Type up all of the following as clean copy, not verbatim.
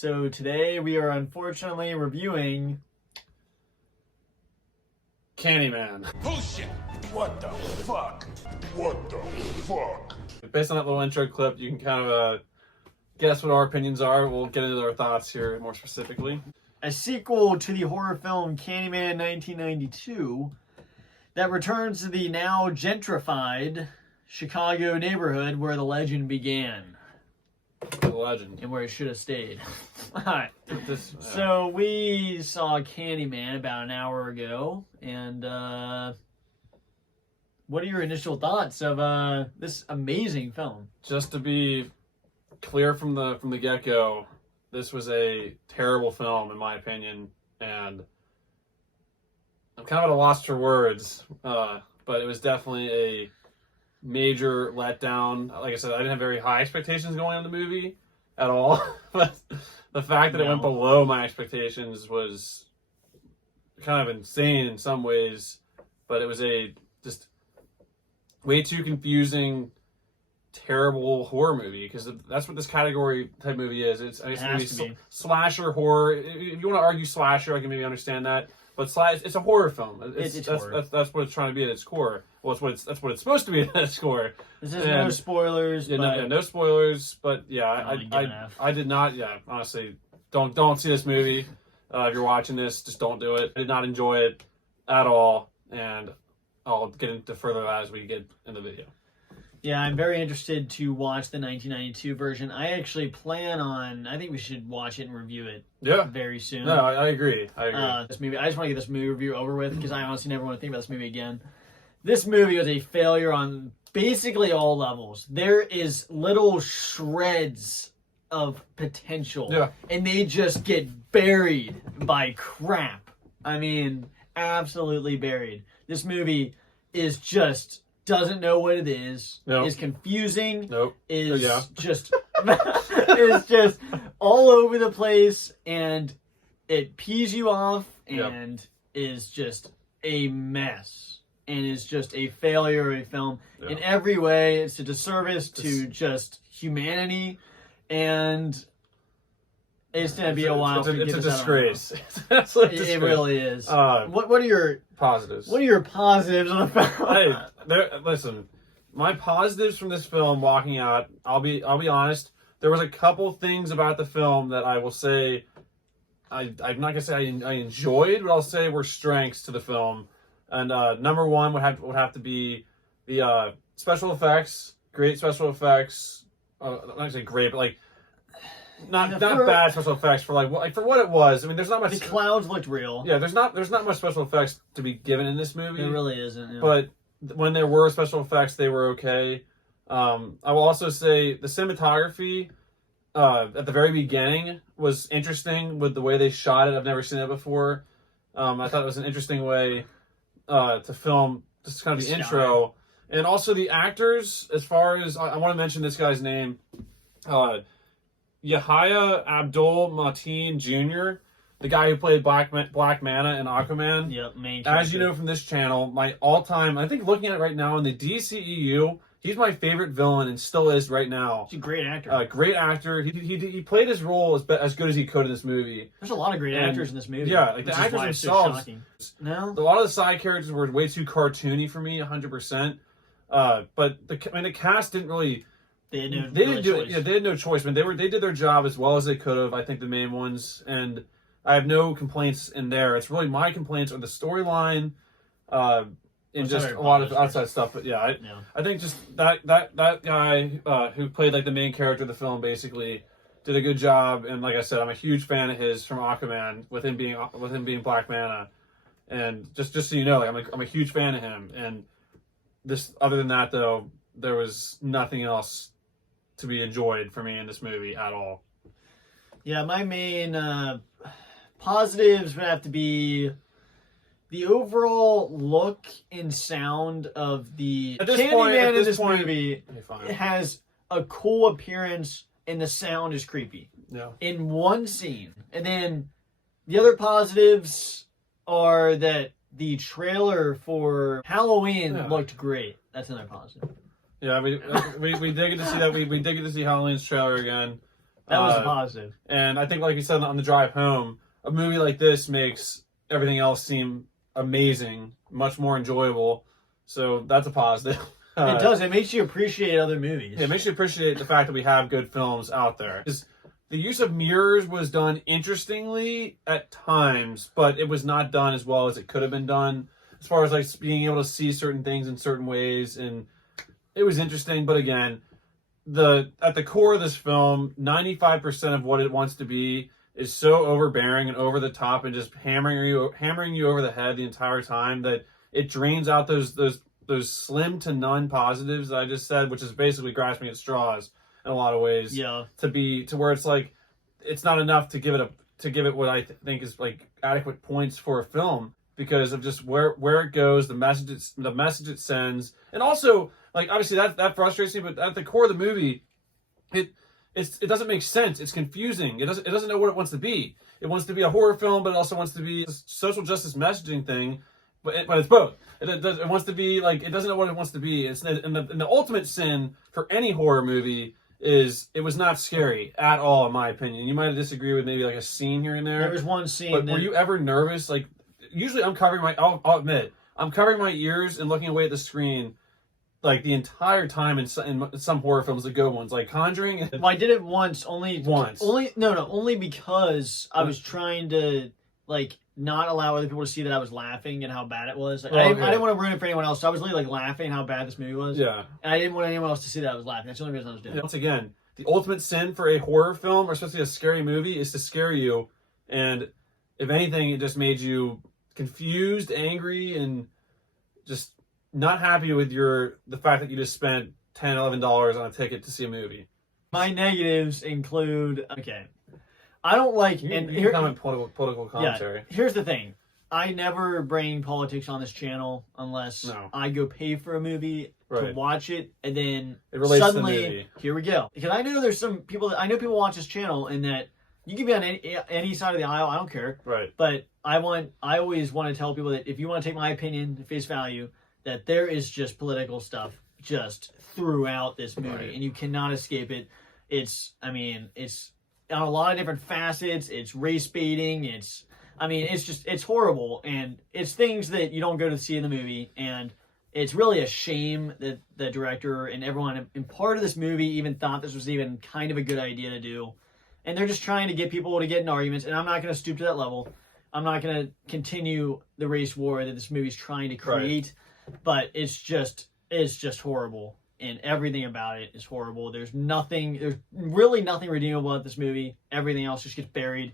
So today we are unfortunately reviewing Candyman. Bullshit! What the fuck? What the fuck? Based on that little intro clip, you can kind of guess what our opinions are. We'll get into our thoughts here more specifically. a sequel to the horror film Candyman 1992 that returns to the now gentrified Chicago neighborhood where the legend began. The legend. And where it should have stayed. Alright. Yeah. So we saw Candyman about an hour ago, and what are your initial thoughts of this amazing film? Just to be clear from the get-go, this was a terrible film in my opinion, and I'm kind of at a loss for words, but it was definitely a major letdown. Like I said, I didn't have very high expectations going on the movie at all. But the fact that it went below my expectations was kind of insane in some ways. But it was a just way too confusing, terrible horror movie, because that's what this category type movie is. It's maybe slasher horror. If you want to argue slasher, I can maybe understand that. But it's a horror film. It's horror. That's what it's trying to be at its core. Well, that's what it's supposed to be at its core. This is no spoilers. Yeah, no spoilers. But yeah, I did not. Yeah, honestly, don't see this movie. If you're watching this, just don't do it. I did not enjoy it at all, and I'll get into further that as we get in the video. Yeah, I'm very interested to watch the 1992 version. I actually plan on. I think we should watch it and review it. Yeah, very soon. No, I agree. This movie. I just want to get this movie review over with because I honestly never want to think about this movie again. This movie was a failure on basically all levels. There is little shreds of potential, and they just get buried by crap. I mean, absolutely buried. This movie is just doesn't know what it is. Is confusing. Is just is just all over the place, and it pees you off, and is just a mess, and is just a failure of a film in every way. It's a disservice to just humanity, and it's gonna be a while. It's a disgrace. It really is. What are your positives? What are your positives on the film? Listen, my positives from this film walking out, I'll be honest, there was a couple things about the film that I will say I'm not gonna say I enjoyed, but I'll say were strengths to the film. And number one would have to be the special effects. Great special effects. Not gonna say great, but like not bad special effects for for what it was. I mean, there's not much. The clouds looked real. Yeah, there's not much special effects to be given in this movie. There really isn't. Yeah. But when there were special effects, they were okay. I will also say the cinematography at the very beginning was interesting with the way they shot it. I've never seen it before. I thought it was an interesting way to film just kind of the intro. And also the actors, as far as I want to mention this guy's name, Yahya Abdul-Mateen Jr., the guy who played Black Manta in Aquaman. Yep, main character. As you know from this channel, my all-time, I think looking at it right now in the DCEU, he's my favorite villain and still is right now. He's a great actor. Great actor. He played his role as good as he could in this movie. There's a lot of great actors in this movie. Yeah, like the actors themselves. No? A lot of the side characters were way too cartoony for me, 100%. But the cast didn't really... They had no choice. I mean, they did their job as well as they could have. I think the main ones, and I have no complaints in there. It's really my complaints are the storyline, and just a lot of outside stuff. But I think just that guy who played like the main character of the film basically did a good job. And like I said, I'm a huge fan of his from Aquaman with him being Black Manta. And just so you know, like I'm a huge fan of him. And this, other than that though, there was nothing else to be enjoyed for me in this movie at all. Yeah, my main positives would have to be the overall look and sound of the Candyman in this movie. It has a cool appearance and the sound is creepy. Yeah. In one scene. And then the other positives are that the trailer for Halloween looked great. That's another positive. Yeah, we did get to see that. We did get to see Halloween's trailer again. That was a positive. And I think, like you said, on the drive home, a movie like this makes everything else seem amazing, much more enjoyable. So that's a positive. It does. It makes you appreciate other movies. Yeah, it makes you appreciate the fact that we have good films out there. Because the use of mirrors was done interestingly at times, but it was not done as well as it could have been done. As far as like being able to see certain things in certain ways, and it was interesting. But again, at the core of this film, 95% of what it wants to be is so overbearing and over the top, and just hammering you over the head the entire time that it drains out those slim to none positives that I just said, which is basically grasping at straws in a lot of ways. Yeah. To where it's like it's not enough to give it what I think is like adequate points for a film, because of just where it goes, the message it sends, and also like obviously that frustrates me. But at the core of the movie, it doesn't make sense. It's confusing. It doesn't know what it wants to be. It wants to be a horror film, but it also wants to be a social justice messaging thing. But it's both. It wants to be like, it doesn't know what it wants to be. And the ultimate sin for any horror movie is it was not scary at all, in my opinion. You might disagree with maybe like a scene here and there. There was one scene. But were you ever nervous? Like, usually I'll admit, I'm covering my ears and looking away at the screen like the entire time in some horror films, the good ones, like Conjuring. Well, I did it once, only because I was trying to like not allow other people to see that I was laughing and how bad it was. Like, I didn't want to ruin it for anyone else, so I was literally like laughing how bad this movie was. Yeah, and I didn't want anyone else to see that I was laughing. That's the only reason I was doing it. Once again, the ultimate sin for a horror film, or especially a scary movie, is to scare you. And if anything, it just made you confused, angry, and just not happy with the fact that you just spent $10, $11 on a ticket to see a movie. My negatives include, okay, I don't like... You comment political commentary. Yeah, here's the thing. I never bring politics on this channel unless I go pay for a movie to watch it, and then suddenly, here we go. Because I know there's some people I know people watch this channel, and that you can be on any side of the aisle, I don't care. Right. But I always want to tell people that if you want to take my opinion at face value, that there is just political stuff just throughout this movie, and you cannot escape it. It's on a lot of different facets. It's race baiting. It's horrible, and it's things that you don't go to see in the movie, and it's really a shame that the director and everyone in part of this movie even thought this was even kind of a good idea to do, and they're just trying to get people to get in arguments, and I'm not going to stoop to that level. I'm not going to continue the race war that this movie's trying to create. But it's just horrible, and everything about it is horrible. There's really nothing redeemable about this movie. Everything else just gets buried.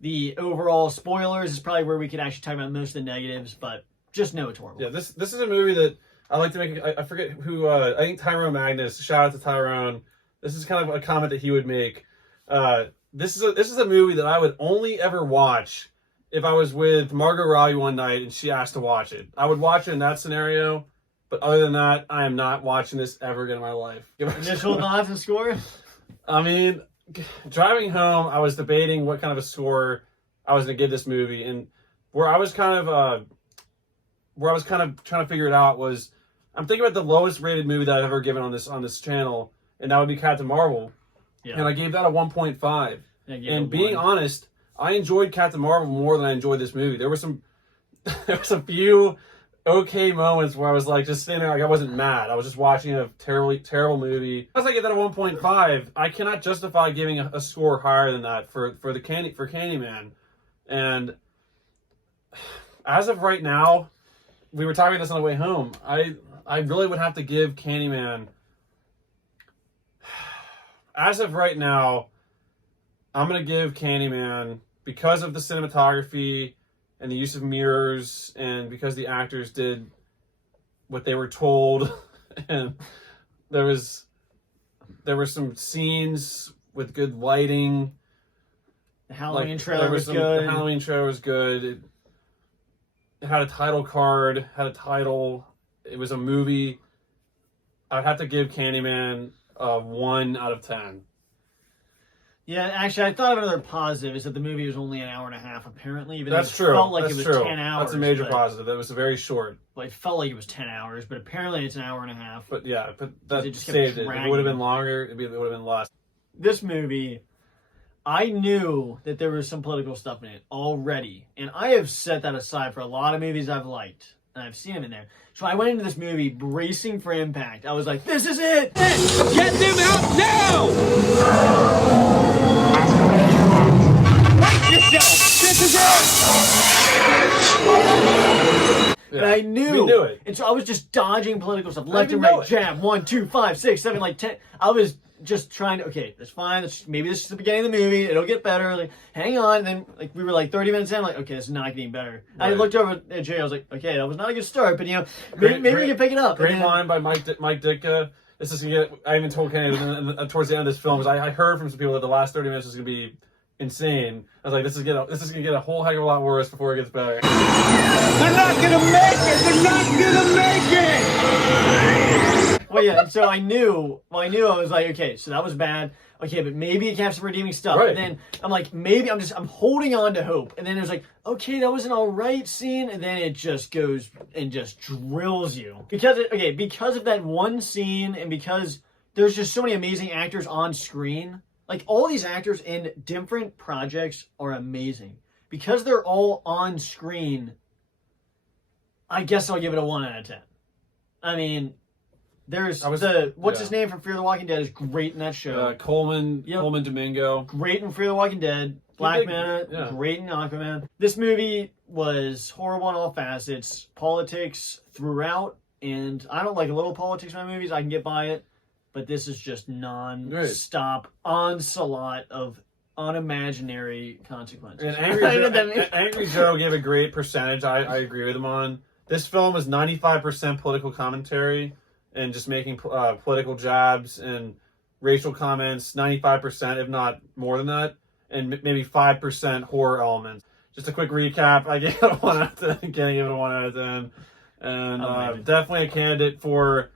The overall spoilers is probably where we could actually talk about most of the negatives, but just know it's horrible. Yeah, this is a movie that I like to make. I forget who. I think Tyrone Magnus. Shout out to Tyrone. This is kind of a comment that he would make. This is a movie that I would only ever watch if I was with Margot Robbie one night and she asked to watch it. I would watch it in that scenario, but other than that, I am not watching this ever again in my life. Initial thoughts and score? I mean, driving home, I was debating what kind of a score I was going to give this movie, and where I was kind of trying to figure it out was, I'm thinking about the lowest rated movie that I've ever given on this channel, and that would be Captain Marvel. Yeah. And I gave that a 1.5. And being honest, I enjoyed Captain Marvel more than I enjoyed this movie. There was a few okay moments where I was like just sitting there, like I wasn't mad. I was just watching a terrible movie. As I get that at 1.5, I cannot justify giving a score higher than that for Candyman. And as of right now, we were talking about this on the way home. I really would have to give Candyman. As of right now, I'm gonna give Candyman, because of the cinematography and the use of mirrors, and because the actors did what they were told, and there were some scenes with good lighting. The Halloween trailer was good. The Halloween trailer was good. It had a title card, had a title. It was a movie. I'd have to give Candyman a 1 out of 10. Yeah, actually, I thought of another positive is that the movie was only an hour and a half, apparently. Even That's though it true. felt like That's it was true. 10 hours. That's a major positive. It was very short. Well, it felt like it was 10 hours, but apparently it's an hour and a half. But yeah, but that it just saved it. If it dragging. would have been longer, it would have been less. This movie, I knew that there was some political stuff in it already, and I have set that aside for a lot of movies I've liked, and I've seen them in there. So I went into this movie bracing for impact. I was like, "This is it! Get them out now! Brace yourself! This is it! And I knew. We knew it. And so I was just dodging political stuff, left even and know right, it. jab, 1, 2, 5, 6, 7, like 10. I was just trying to, okay, that's fine. Maybe this is the beginning of the movie. It'll get better. Like, hang on. And then, like, we were like 30 minutes in. Like, okay, this is not getting better. I Right. looked over at Jay. I was like, okay, that was not a good start, but maybe we can pick it up. Great And then- line by Mike Ditka. This is gonna get. I even told Kenny towards the end of this film, because I heard from some people that the last 30 minutes was gonna be insane. I was like, this is gonna get a whole heck of a lot worse before it gets better. They're not gonna make it! They're not gonna make it! Well, yeah, and so I knew I was like, okay, so that was bad. Okay, but maybe it can have some redeeming stuff. Right. And then I'm like, maybe I'm holding on to hope. And then there's like, okay, that was an all right scene. And then it just goes and just drills you. Because of that one scene, and because there's just so many amazing actors on screen. Like, all these actors in different projects are amazing. Because they're all on screen, I guess I'll give it a 1 out of 10. I mean, there's his name from Fear the Walking Dead is great in that show. Coleman Domingo. Great in Fear the Walking Dead. Black Manta, great in Aquaman. This movie was horrible in all facets. Politics throughout, and I don't like a little politics in my movies. I can get by it. But this is just non-stop onslaught of unimaginary consequences. And Angry Joe gave a great percentage. I agree with him on. This film is 95% political commentary and just making political jabs and racial comments. 95%, if not more than that, and maybe 5% horror elements. Just a quick recap. I gave it a 1 out of 10. Can't give it a 1 out of 10. And definitely a candidate for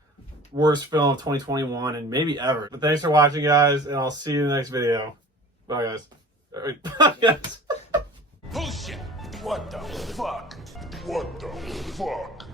worst film of 2021 and maybe ever. But thanks for watching, guys, and I'll see you in the next video. Bye, guys. Bye, guys. Bullshit! What the fuck? What the fuck?